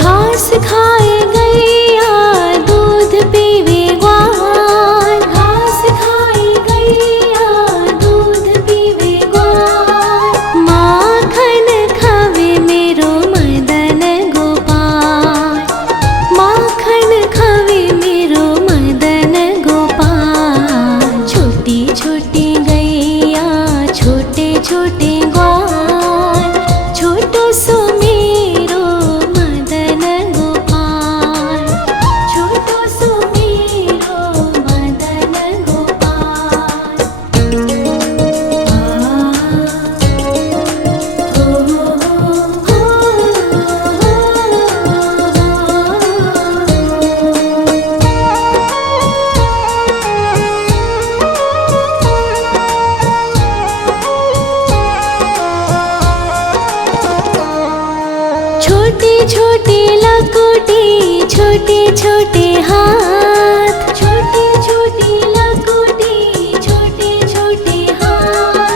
घास खाए गैया दूध पीवे ग्वाल, घास खाए गैया दूध पीवे ग्वाल। माखन खावे मेरो मदन गोपाल, माखन खावे मेरो मदन गोपाल। छोटी छोटी गैया छोटे छोटे ग्वाल, छोटो सो मेरो मदन गोपाल, छोटो सो मेरो मदन गोपाल। छोटी छोटी लकोटी छोटे छोटे हाथ, छोटी छोटी लकोटी छोटे छोटे हाथ।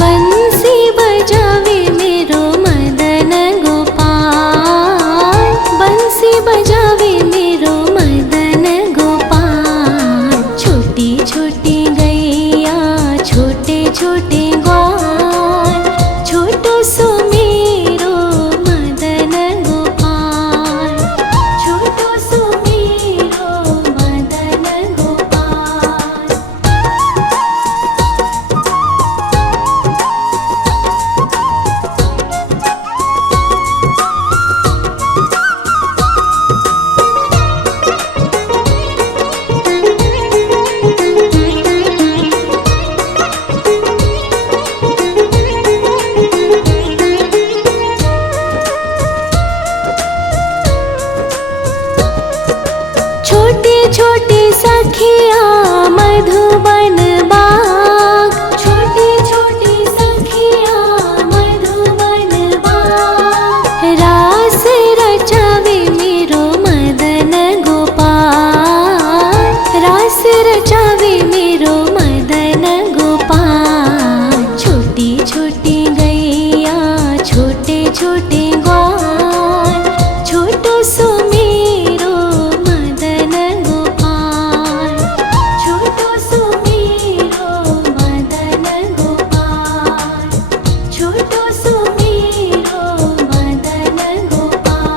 बंसी बजावे मेरो मदन गोपाल, बंसी बजावे मेरो मदन गोपाल। छोटी छोटी गैया छोटे छोटे ग्वाल, छोटो सो मेरो मदन गोपाल, छोटो सो मेरो मदन गोपाल। छोटे छोटे सखिया मधुबन बाग, छोटे छोटे सखिया मधुबन बाग। रास रचावे मेरो मदन गोपाल, रास रचावे मेरो मदन गोपाल। छोटी छोटी गैया छोटे छोटे ग्वाल, छोटो सो मेरो मदन गोपाल, छोटो सो मेरो मदन गोपाल, छोटो सो मेरो मदन गोपाल।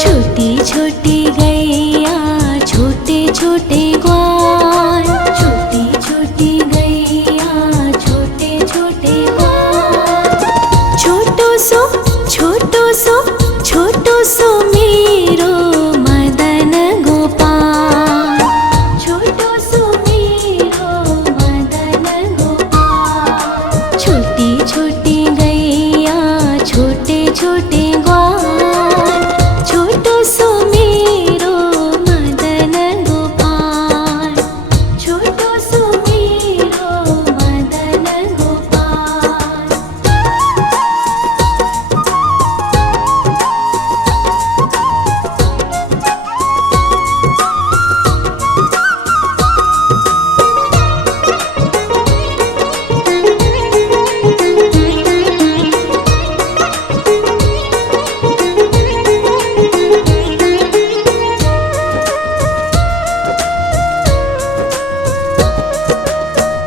छोटी छोटी गैया छोटे छोटे ग्वाल, छोटी छोटी गैया छोटे छोटे ग्वाल। छोटो सो छोटो सो छोटो सो मेरो मदन गोपाल, छोटो सो मेरो मदन गोपाल। छोटी छोटी गैया छोटे छोटे ग्वाल, छोटो सो मेरो मदन गोपाल, छोटो सो मेरो मदन गोपाल।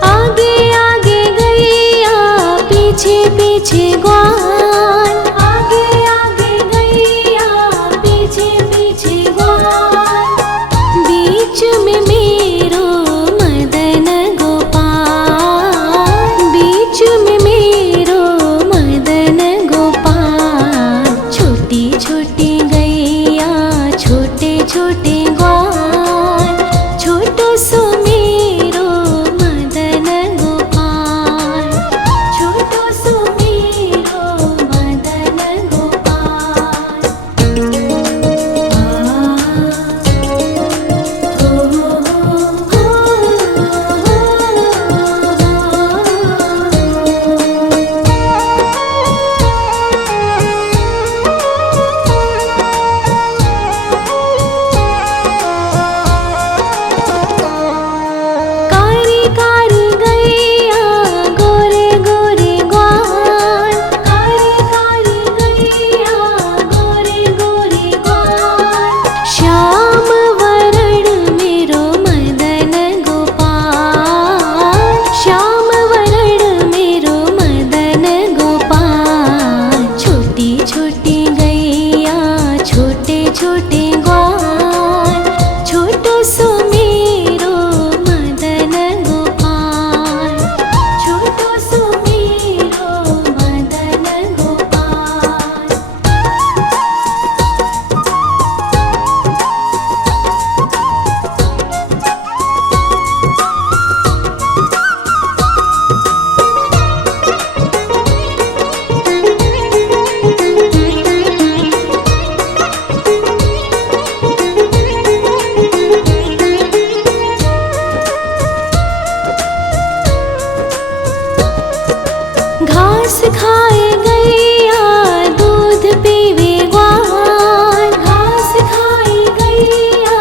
आगे आगे गैया पीछे पीछे ग्वाल, आगे आगे गैया पीछे पीछे ग्वाल। बीच में मेरो मदन गोपाल, बीच में मेरो मदन गोपाल। छोटी छोटी गैया छोटे छोटे ग्वाल, छोटो सो मेरो मदन गोपाल, छोटो सो मेरो घास खाए गैया दूध पीवे ग्वाल, घास खाए गैया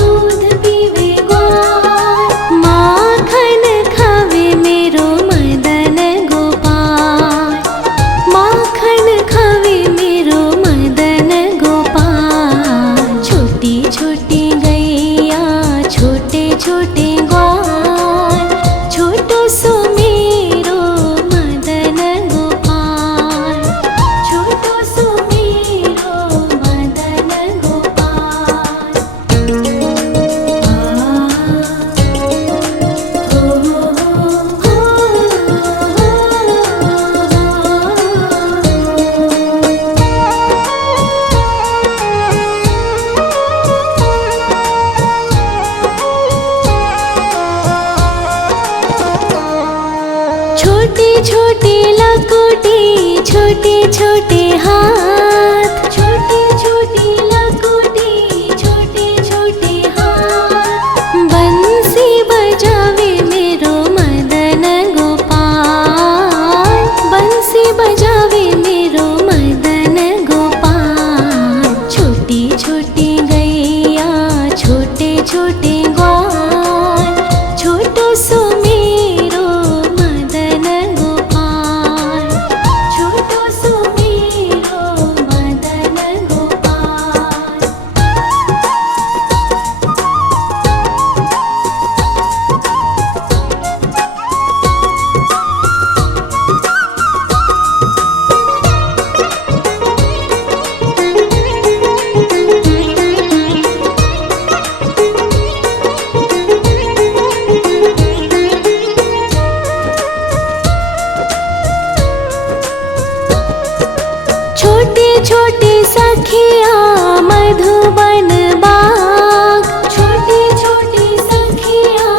दूध पीवे ग्वाल, माखन खावे मेरो मदन गोपाल, माखन खावे मेरो मदन गोपाल। छोटी छोटी गैया छोटे छोटे ग्वाल, छोटो सो मेरो मदन गोपाल, छोटो सो मेरो मदन गोपाल। छोटे छोटे लकोटी छोटे छोटे हाथ, छोटे छोटे लकोटी छोटे छोटे हाथ, बंसी बजावे मेरो मदन गोपाल, बंसी बजावे मेरो मदन गोपाल। छोटी छोटी गैया छोटे छोटे ग्वाल, छोटो सो मेरो मदन गोपाल, छोटो सो मेरो मदन गोपाल। छोटे छोटे सखिया मधुबन बाग, छोटे छोटे सखिया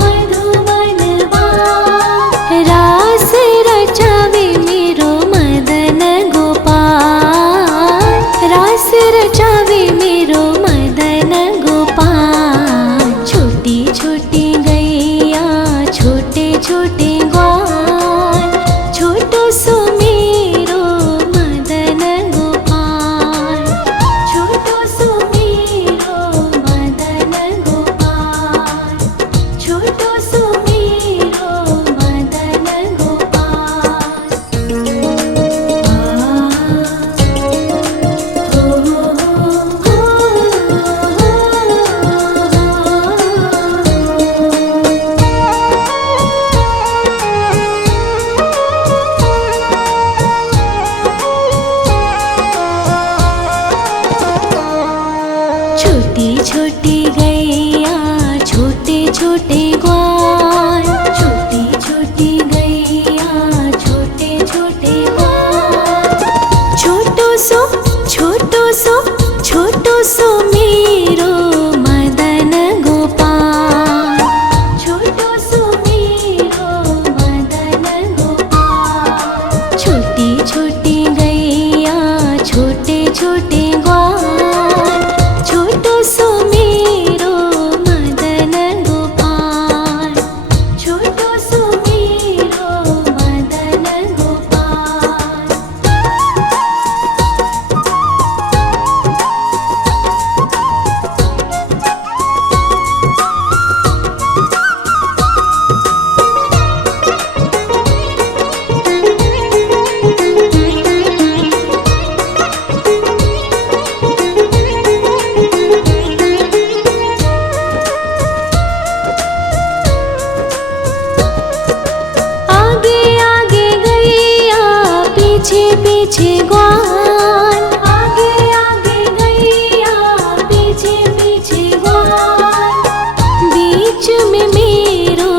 मधुबन बाग, रास रचावे मेरो मदन गोपाल, रास रचावे मेरो मदन गोपाल। छोटी छोटी गैया छोटे छोटे ग्वाल, छोटो सो मेरो मदन गोपाल, छोटो सो मेरो मदन गोपाल, छोटो सो मेरो मदन गोपाल। छोटी छोटी गैया छोटे छोटे ग्वाल, छोटी छोटी गैया छोटे छोटे ग्वाल, छोटो सो छोटो सो छोटो सो मेरो मदन गोपाल, छोटो सो मेरो मदन गोपाल। छोटी छोटी गैया छोटे छोटे ग्वाल, छोटो सो मेरो मदन गोपाल, छोटो सो मेरो मदन गोपाल। आगे आगे गैया पीछे पीछे ग्वाल, आगे आगे गैया पीछे पीछे ग्वाल, बीच में मेरो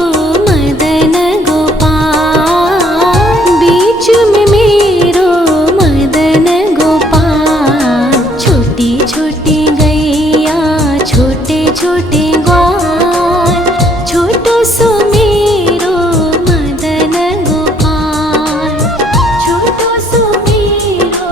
मदन गोपाल, बीच में मेरो मदन गोपाल। छोटी छोटी गैया छोटे छोटे ग्वाल, छोटो सो मेरो मदन गोपाल, छोटो सो मेरो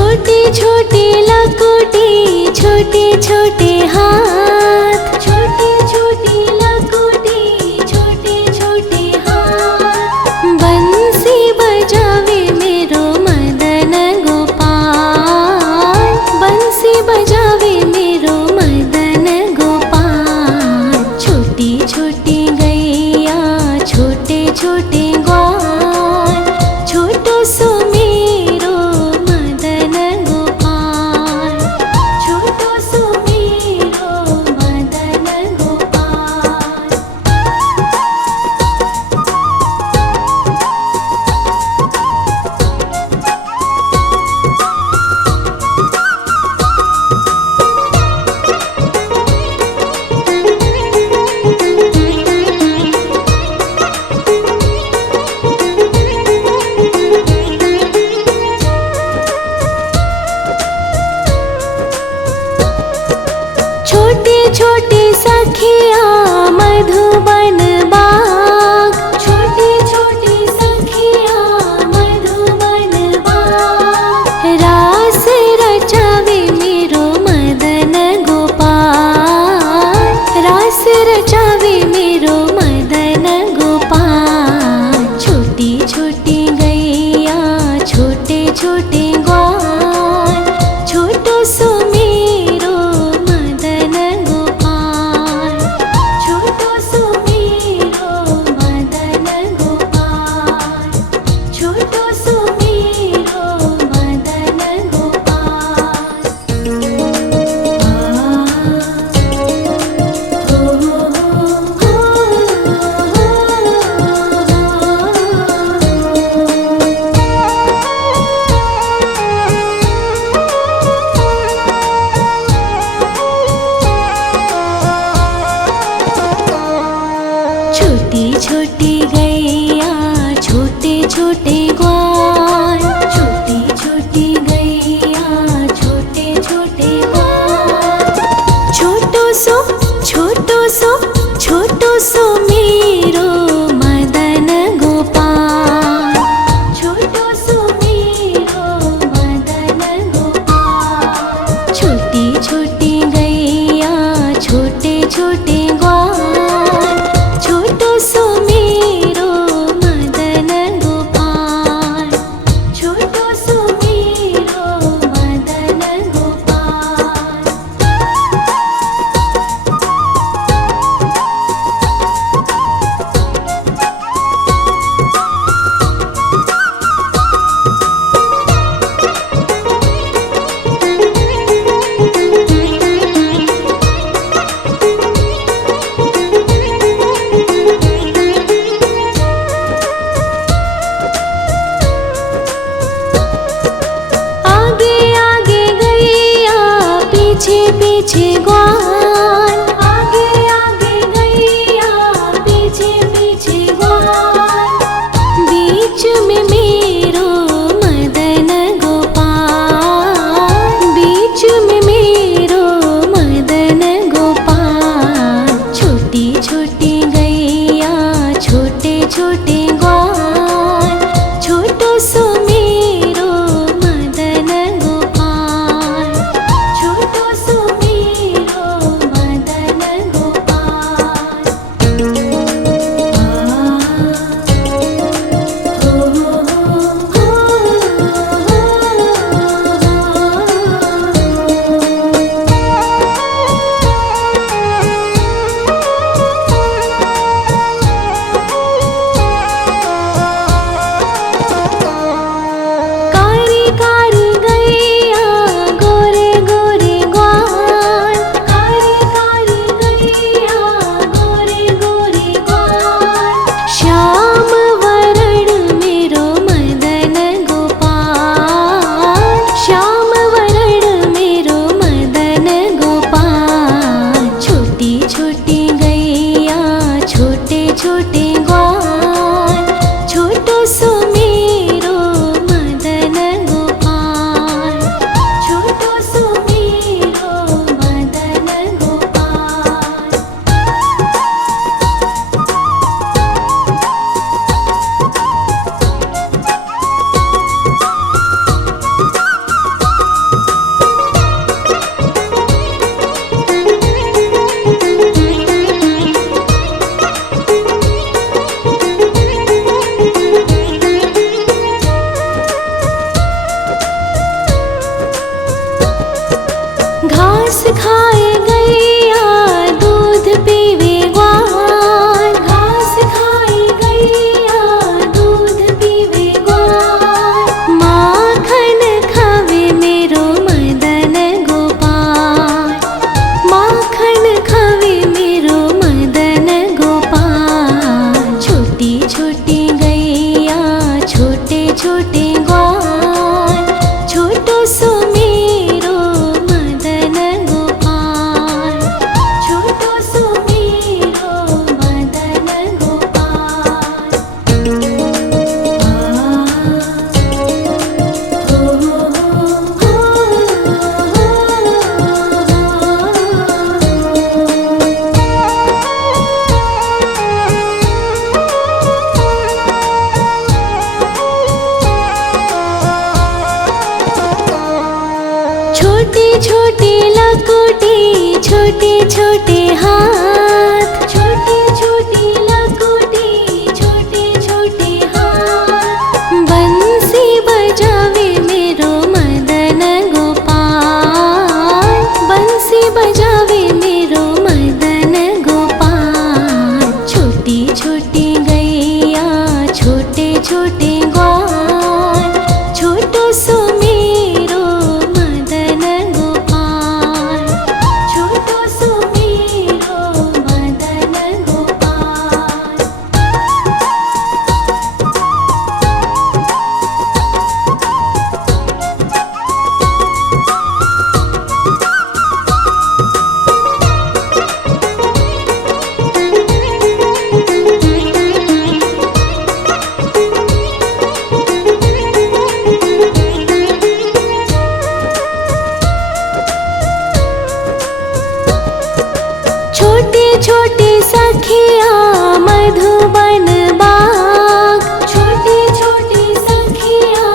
छोटे छोटे लकोटे छोटे छोटे हाथ, छोटे छोटे लकोटे छोटे छोटे हाथ। बंसी बजावे मेरो मदन गोपाल, बंसी बजावे मेरो मदन गोपाल। छोटी छोटी गैया छोटे छोटे ग्वाल, छोटो सो मेरो मदन गोपाल, छोटो सो मेरो मदन गोपाल। छोटे छोटे सखिया मधुबन बाग, छोटे छोटे सखिया मधुबन बाग। रास रचावे मेरो मदन गोपाल, रास रचावे मेरो मदन गोपाल। छोटी छोटी गैया छोटे छोटे ग्वाल, छोटो सो मेरो मदन गोपाल, छोटो सो मेरो मदन गोपाल, छोटो सो मेरो मदन गोपाल। छोटी छोटी गैया छोटे छोटे ग्वाल, छोटी छोटी गैया छोटे छोटे ग्वाल। छोटो सो छोटो सो छोटो सो मेरो मदन गोपाल, छोटो सो मेरो मदन गोपाल। छोटी छोटी गैया छोटे छोटे ग्वाल, छोटो सो मेरो मदन गोपाल, छोटो सो मेरो मदन गोपाल। आगे आगे गैया पीछे पीछे ग्वाल, आगे आगे गैया पीछे पीछे ग्वाल। बीच में मेरो मदन गोपाल, बीच में मेरो मदन गोपाल। छोटी छोटी गैया छोटे छोटे ग्वाल, छोटो सो मेरो मदन गोपाल, छोटो सो मेरो छोटी लकुटी छोटे छोटे हाथ, छोटी छोटी लकुटी छोटे छोटे हाथ। बंसी बजावे मेरो मदन गोपाल, बंसी बजावे मेरो मदन गोपाल। छोटी छोटी गैया छोटे छोटे ग्वाल, छोटो सो मेरो मदन गोपाल, छोटो सो मेरो मदन गोपाल। छोटी छोटी सखिया मधुबन बाग, छोटी छोटी सखिया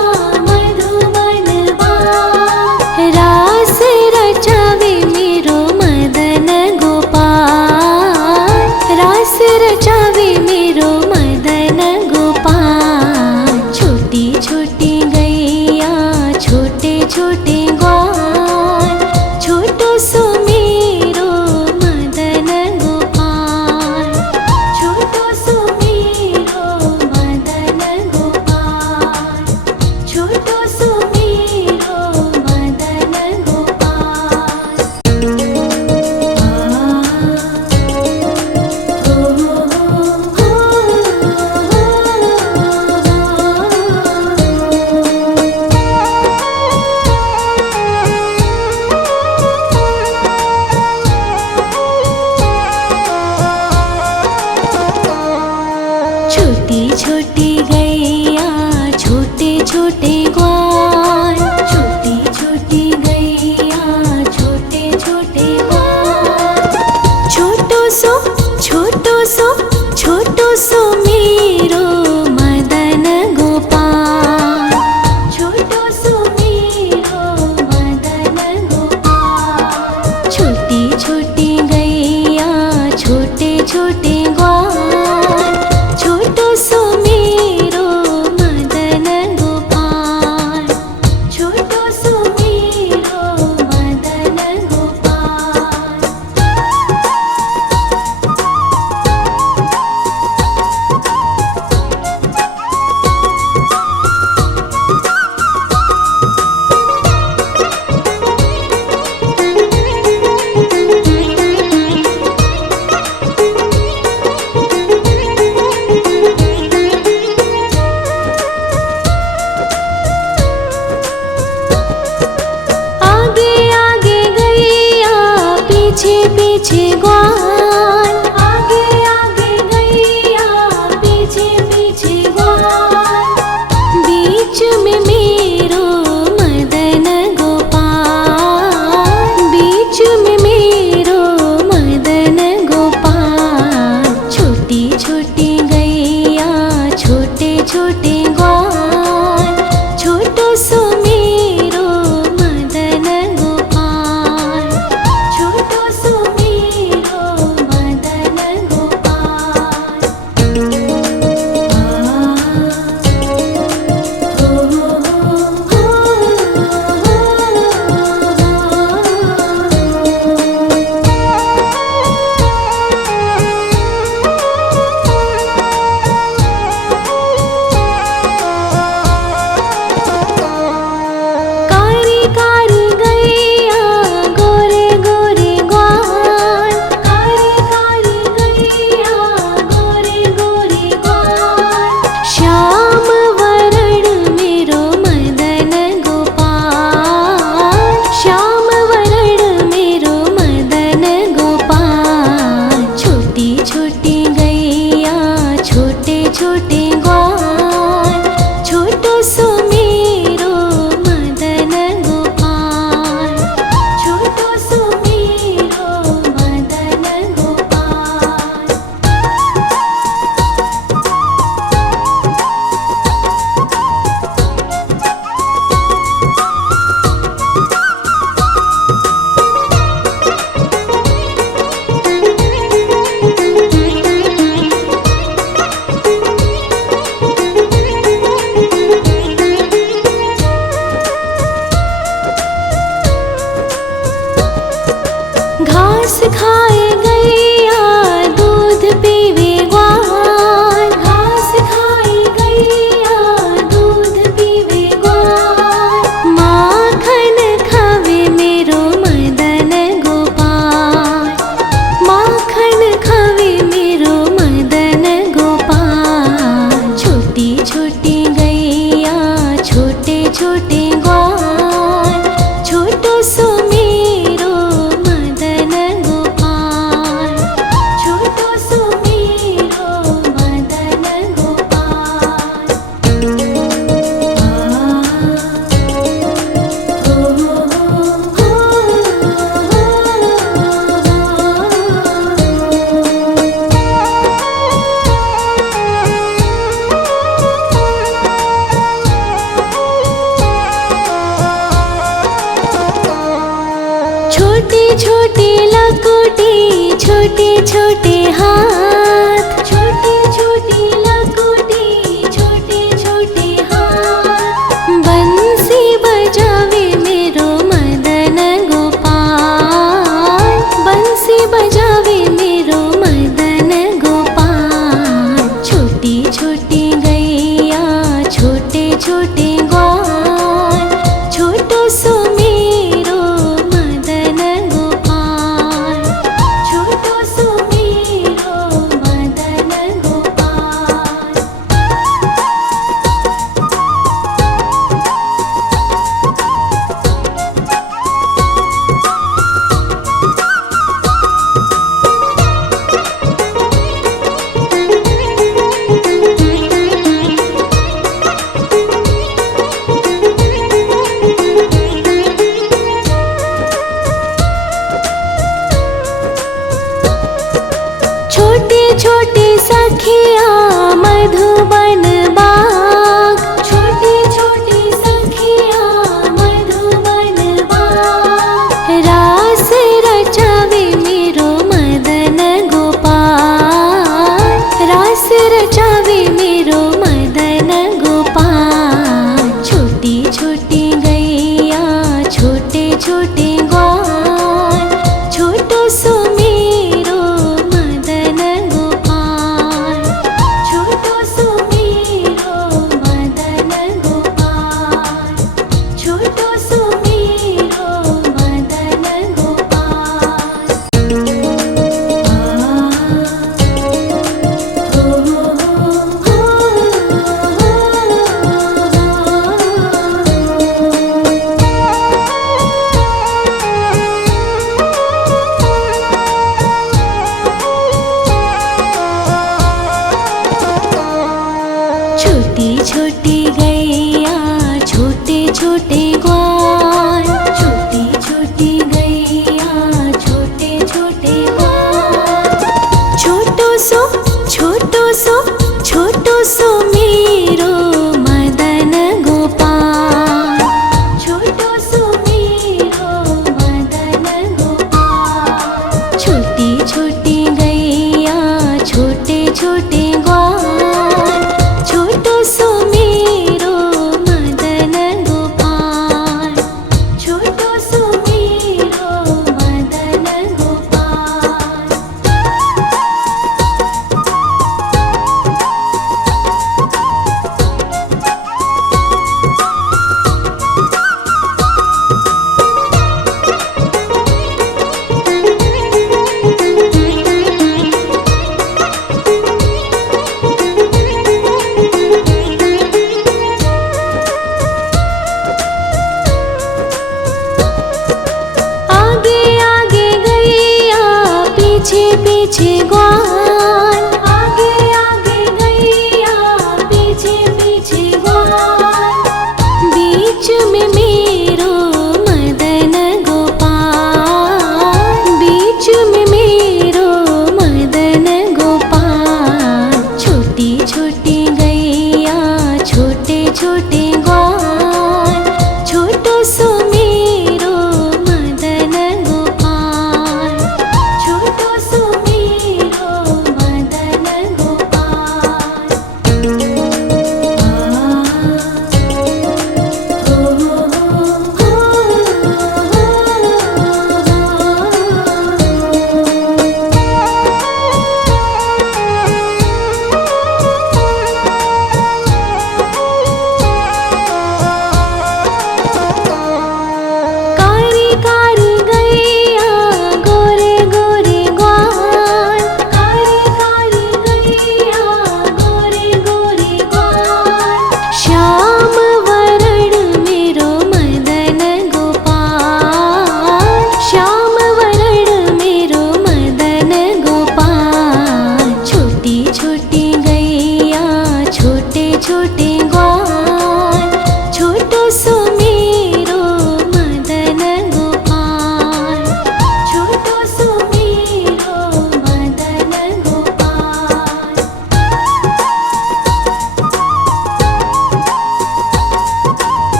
मधुबन बाग। रास रचावे मेरो मदन गोपाल, रास रचावे मेरो मदन गोपाल। छोटी छोटी गैया छोटे छोटे ग्वाल, छोटो सो मेरो मदन गोपाल, छोटो सो मेरो मदन गोपाल, छोटो सो मेरो मदन गोपाल। छोटी छोटी गैया छोटे छोटे ग्वाल, छोटी छोटी गैया छोटे छोटे ग्वाल। छोटो सो छोटो सो छोटो सो मेरो मदन गोपाल, छोटो सो मेरो मदन गोपाल। छोटी छोटी गैया छोटे छोटे ग्वाल, छोटो सो मेरो मदन गोपाल, छोटो सो मेरो मदन गोपाल। आगे आगे गैया पीछे पीछे ग्वाल, आगे आगे गैया पीछे पीछे ग्वाल। बीच में मेरो मदन गोपाल, बीच में मेरो मदन गोपाल। छोटी छोटी गैया छोटे छोटे ग्वाल, छोटो सो मेरो मदन गोपाल, छोटो सो मेरो खाए गैया दूध पीवे ग्वाल, घास खाए गैया दूध पीवे ग्वाल, माखन खावे मेरो मदन गोपाल, माखन खावे मेरो मदन गोपाल। छोटी छोटी गैया छोटे छोटे ग्वाल, छोटो सो मेरो मदन गोपाल, छोटो सो मेरो मदन गोपाल। छोटी छोटी लकुटी छोटे छोटे हाथ, छोटी छोटी लकुटी छोटे छोटे हाथ, बंसी बजावे मेरो मदन गोपाल, बंसी बजावे मेरो मदन गोपाल। छोटी छोटी गैया छोटे छोटे ग्वाल, छोटो सो मेरो मदन गोपाल, छोटो सो मेरो मदन गोपाल। छोटे छोटे सखिया मधुबन बाग, छोटे छोटे सखिया मधुबन बाग, रास रचावे मेरो मदन गोपाल, रास रचावे मेरो मदन गोपाल। छोटी छोटी गैया छोटे छोटे ग्वाल, छोटो सो मेरो मदन गोपाल, छोटो सो मेरो मदन गोपाल, छोटो सो मेरो मदन गोपाल। छोटी छोटी गैया छोटे छोटे ग्वाल, छोटी छोटी गैया छोटे छोटे ग्वाल, छोटो सो छोटो सो मेरो मदन गोपाल, छोटो सो मेरो मदन गोपाल। छोटी छोटी गैया छोटे छोटे ग्वाल, छोटो सो मेरो मदन गोपाल, छोटो सो मेरो मदन गोपाल। आगे आगे गैया पीछे पीछे ग्वाल, आगे आगे गैया पीछे पीछे ग्वाल, बीच में मेरो मदन गोपाल, बीच में मेरो मदन गोपाल। छोटी छोटी गैया छोटे छोटे ग्वाल, छोटो सो मेरो मदन गोपाल, छोटो सो मेरो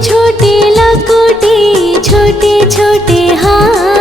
छोटे लकोटे छोटे छोटे हाथ